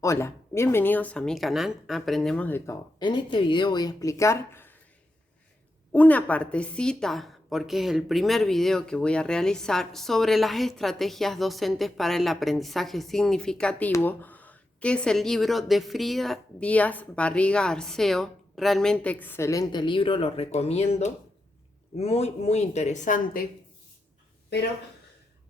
Hola, bienvenidos a mi canal Aprendemos de Todo. En este video voy a explicar una partecita, porque es el primer video que voy a realizar, sobre las estrategias docentes para el aprendizaje significativo, que es el libro de Frida Díaz Barriga Arceo. Realmente excelente libro, lo recomiendo, muy interesante, pero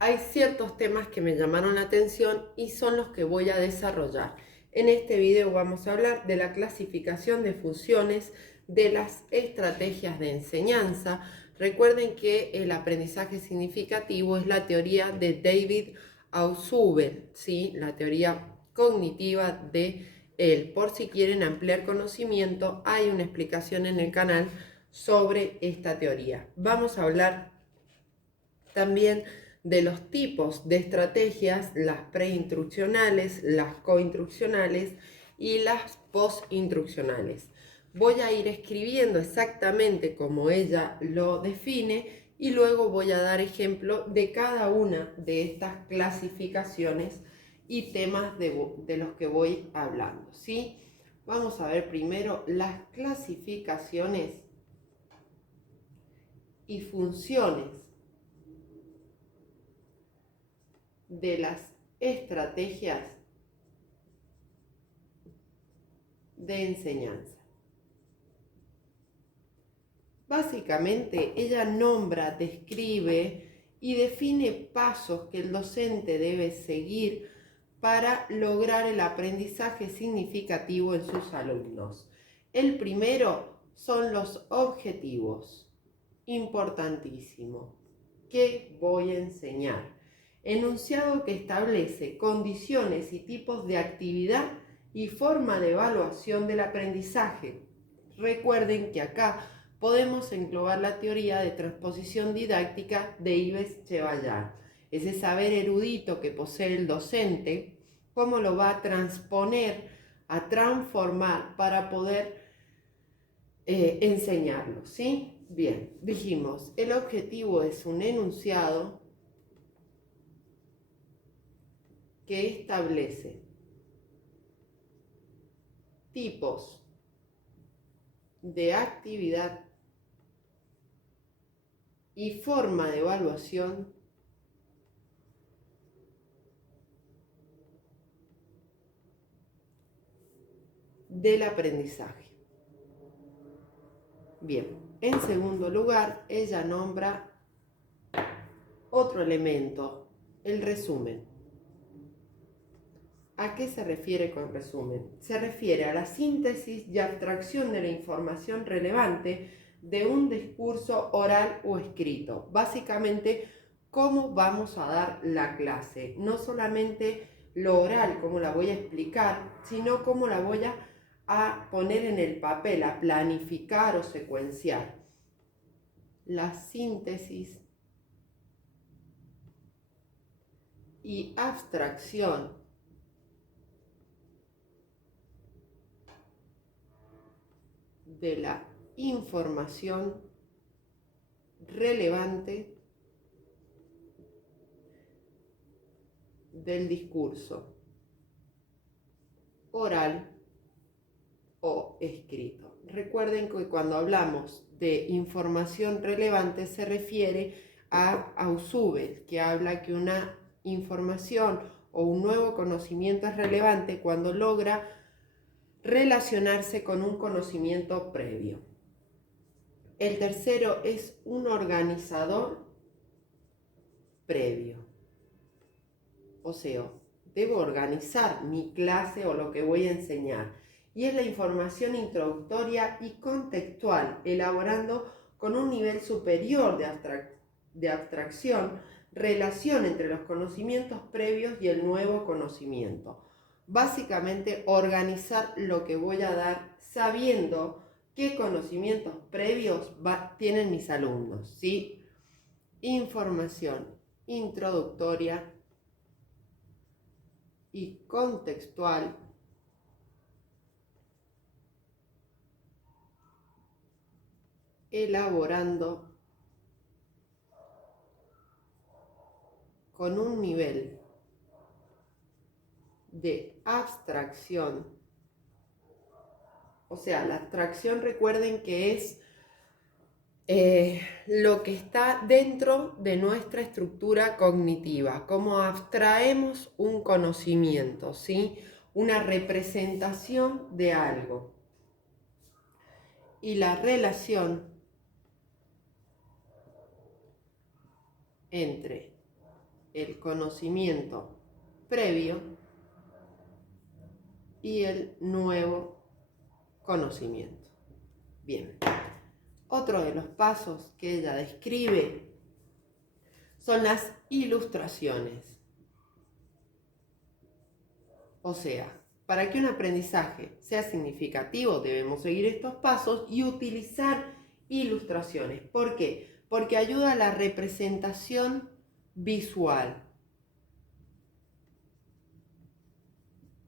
hay ciertos temas que me llamaron la atención y son los que voy a desarrollar. En este video vamos a hablar de la clasificación de funciones, de las estrategias de enseñanza. Recuerden que el aprendizaje significativo es la teoría de David Ausubel, ¿sí? La teoría cognitiva de él. Por si quieren ampliar conocimiento, hay una explicación en el canal sobre esta teoría. Vamos a hablar también de los tipos de estrategias, las preinstruccionales, las coinstruccionales y las postinstruccionales. Voy a ir escribiendo exactamente como ella lo define y luego voy a dar ejemplo de cada una de estas clasificaciones y temas de los que voy hablando, ¿sí? Vamos a ver primero las clasificaciones y funciones de las estrategias de enseñanza. Básicamente, ella nombra, describe y define pasos que el docente debe seguir para lograr el aprendizaje significativo en sus alumnos. El primero son los objetivos. Importantísimo. ¿Qué voy a enseñar? Enunciado que establece condiciones y tipos de actividad y forma de evaluación del aprendizaje. Recuerden que acá podemos englobar la teoría de transposición didáctica de Yves Chevallat. Ese saber erudito que posee el docente, cómo lo va a transponer, a transformar para poder enseñarlo, ¿sí? Bien, dijimos, el objetivo es un enunciado que establece tipos de actividad y forma de evaluación del aprendizaje. Bien, en segundo lugar, ella nombra otro elemento, el resumen. ¿A qué se refiere con resumen? Se refiere a la síntesis y abstracción de la información relevante de un discurso oral o escrito. Básicamente, cómo vamos a dar la clase. No solamente lo oral, cómo la voy a explicar, sino cómo la voy a poner en el papel, a planificar o secuenciar. La síntesis y abstracción de la información relevante del discurso oral o escrito. Recuerden que cuando hablamos de información relevante se refiere a Ausubel, que habla que una información o un nuevo conocimiento es relevante cuando logra relacionarse con un conocimiento previo. El tercero es un organizador previo. O sea, debo organizar mi clase o lo que voy a enseñar. Y es la información introductoria y contextual, elaborando con un nivel superior de abstracción, relación entre los conocimientos previos y el nuevo conocimiento. Básicamente, organizar lo que voy a dar sabiendo qué conocimientos previos tienen mis alumnos, ¿sí? Información introductoria y contextual, elaborando con un nivel de abstracción. O sea, la abstracción, recuerden que es lo que está dentro de nuestra estructura cognitiva, cómo abstraemos un conocimiento, ¿sí? Una representación de algo. Y la relación entre el conocimiento previo y el nuevo conocimiento. Bien, otro de los pasos que ella describe son las ilustraciones. O sea, para que un aprendizaje sea significativo debemos seguir estos pasos y utilizar ilustraciones. ¿Por qué? Porque ayuda a la representación visual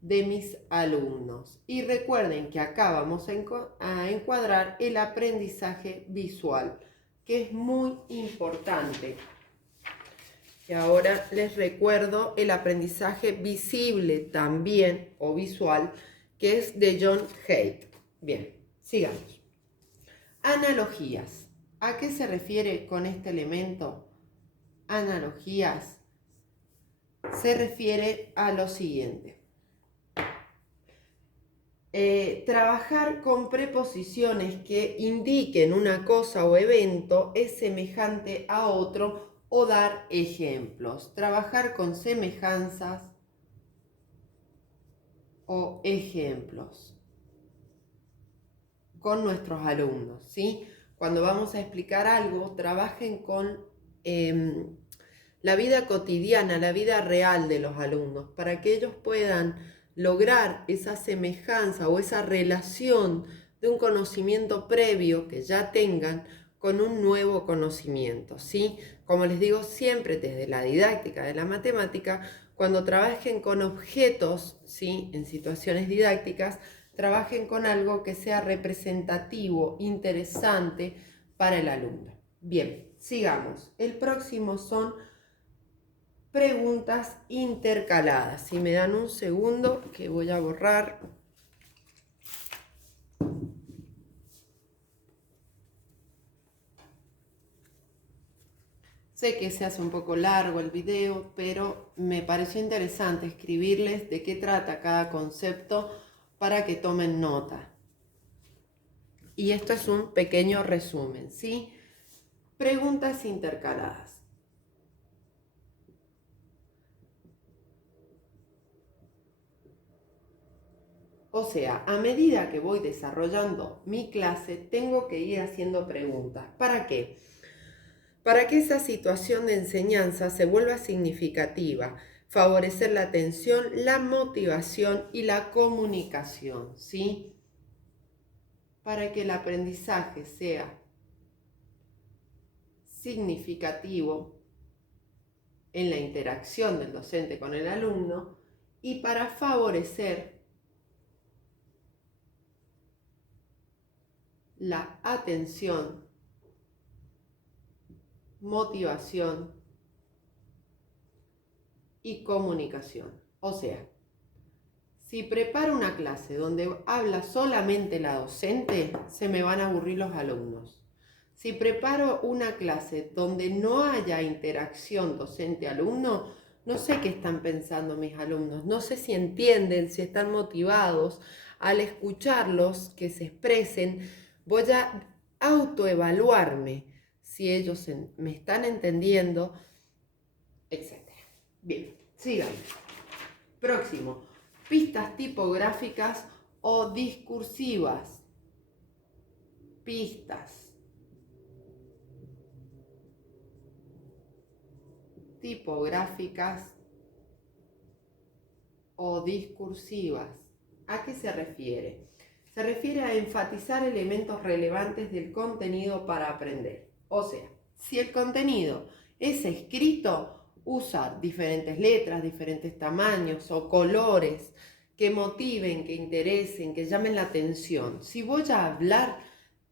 de mis alumnos. Y recuerden que acá vamos a encuadrar el aprendizaje visual, que es muy importante. Y ahora les recuerdo el aprendizaje visible también, o visual, que es de John Haidt. Bien, sigamos. Analogías. ¿A qué se refiere con este elemento? Analogías. Se refiere a lo siguiente. Trabajar con preposiciones que indiquen una cosa o evento es semejante a otro o dar ejemplos. Trabajar con semejanzas o ejemplos con nuestros alumnos, ¿sí? Cuando vamos a explicar algo, trabajen con la vida cotidiana, la vida real de los alumnos, para que ellos puedan lograr esa semejanza o esa relación de un conocimiento previo que ya tengan con un nuevo conocimiento, ¿sí? Como les digo siempre desde la didáctica de la matemática, cuando trabajen con objetos, ¿sí? En situaciones didácticas, trabajen con algo que sea representativo, interesante para el alumno. Bien, sigamos. El próximo son preguntas intercaladas. Si me dan un segundo que voy a borrar. Sé que se hace un poco largo el video, pero me pareció interesante escribirles de qué trata cada concepto para que tomen nota. Y esto es un pequeño resumen, ¿sí? Preguntas intercaladas. O sea, a medida que voy desarrollando mi clase, tengo que ir haciendo preguntas. ¿Para qué? Para que esa situación de enseñanza se vuelva significativa, favorecer la atención, la motivación y la comunicación, ¿sí? Para que el aprendizaje sea significativo en la interacción del docente con el alumno y para favorecer la atención, motivación y comunicación. O sea, si preparo una clase donde habla solamente la docente, se me van a aburrir los alumnos. Si preparo una clase donde no haya interacción docente-alumno, no sé qué están pensando mis alumnos, no sé si entienden, si están motivados. Al escucharlos que se expresen, voy a autoevaluarme si ellos me están entendiendo, etc. Bien, sigamos. Próximo, pistas tipográficas o discursivas. Pistas tipográficas o discursivas. ¿A qué se refiere? Se refiere a enfatizar elementos relevantes del contenido para aprender. O sea, si el contenido es escrito, usa diferentes letras, diferentes tamaños o colores que motiven, que interesen, que llamen la atención. Si voy a hablar,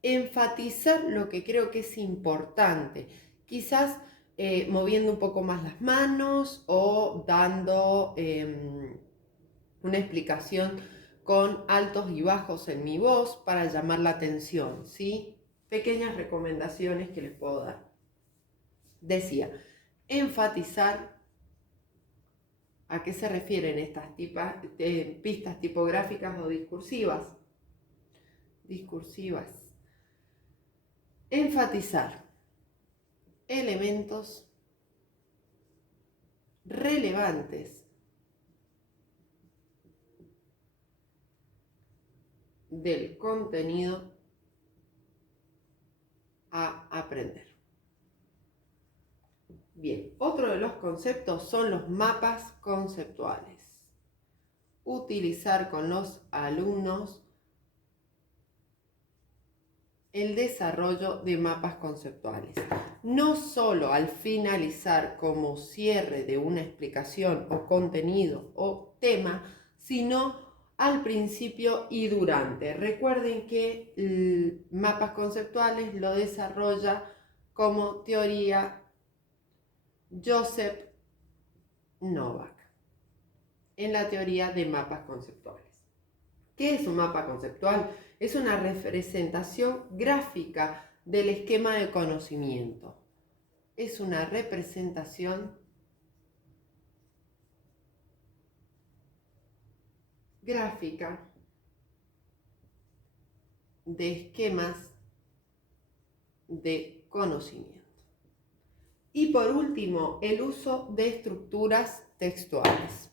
enfatizar lo que creo que es importante. Quizás moviendo un poco más las manos o dando una explicación con altos y bajos en mi voz para llamar la atención, ¿sí? Pequeñas recomendaciones que les puedo dar. Decía, enfatizar. ¿A qué se refieren estas pistas tipográficas o discursivas? Discursivas. Enfatizar elementos relevantes del contenido a aprender. Bien, otro de los conceptos son los mapas conceptuales. Utilizar con los alumnos el desarrollo de mapas conceptuales. No solo al finalizar como cierre de una explicación o contenido o tema, sino al principio y durante. Recuerden que mapas conceptuales lo desarrolla como teoría Joseph Novak en la teoría de mapas conceptuales. ¿Qué es un mapa conceptual? Es una representación gráfica del esquema de conocimiento. Es una representación gráfica de esquemas de conocimiento. Y por último, el uso de estructuras textuales.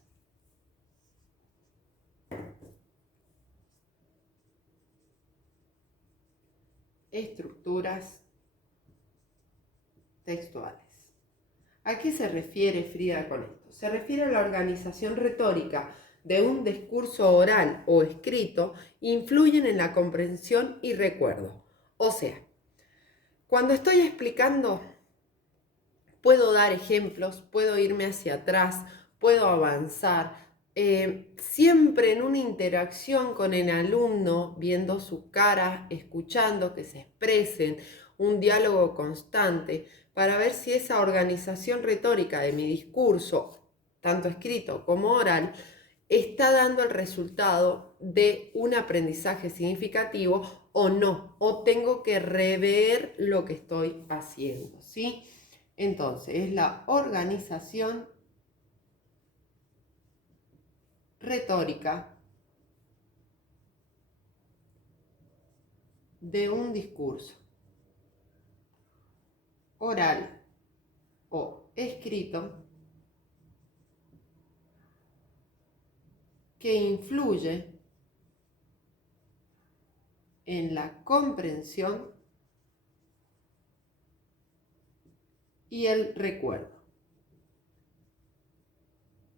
Estructuras textuales. ¿A qué se refiere Frida con esto? Se refiere a la organización retórica de un discurso oral o escrito, influyen en la comprensión y recuerdo. O sea, cuando estoy explicando, puedo dar ejemplos, puedo irme hacia atrás, puedo avanzar, siempre en una interacción con el alumno, viendo su cara, escuchando que se expresen, un diálogo constante, para ver si esa organización retórica de mi discurso, tanto escrito como oral, está dando el resultado de un aprendizaje significativo o no, o tengo que rever lo que estoy haciendo, ¿sí? Entonces, es la organización retórica de un discurso oral o escrito que influye en la comprensión y el recuerdo.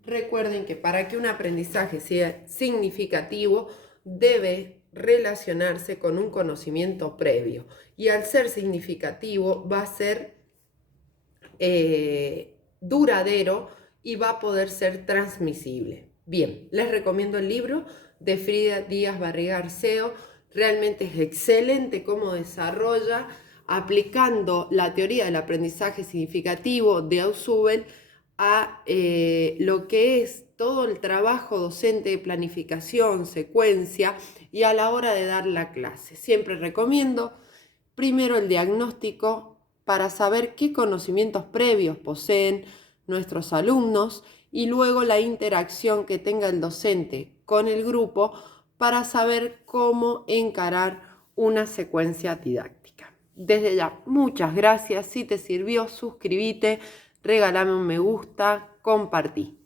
Recuerden que para que un aprendizaje sea significativo, debe relacionarse con un conocimiento previo. Y al ser significativo, va a ser duradero y va a poder ser transmisible. Bien, les recomiendo el libro de Frida Díaz Barriga Arceo. Realmente es excelente cómo desarrolla, aplicando la teoría del aprendizaje significativo de Ausubel a lo que es todo el trabajo docente de planificación, secuencia y a la hora de dar la clase. Siempre recomiendo primero el diagnóstico para saber qué conocimientos previos poseen nuestros alumnos y luego la interacción que tenga el docente con el grupo para saber cómo encarar una secuencia didáctica. Desde ya, muchas gracias. Si te sirvió, suscríbete, regálame un me gusta, compartí.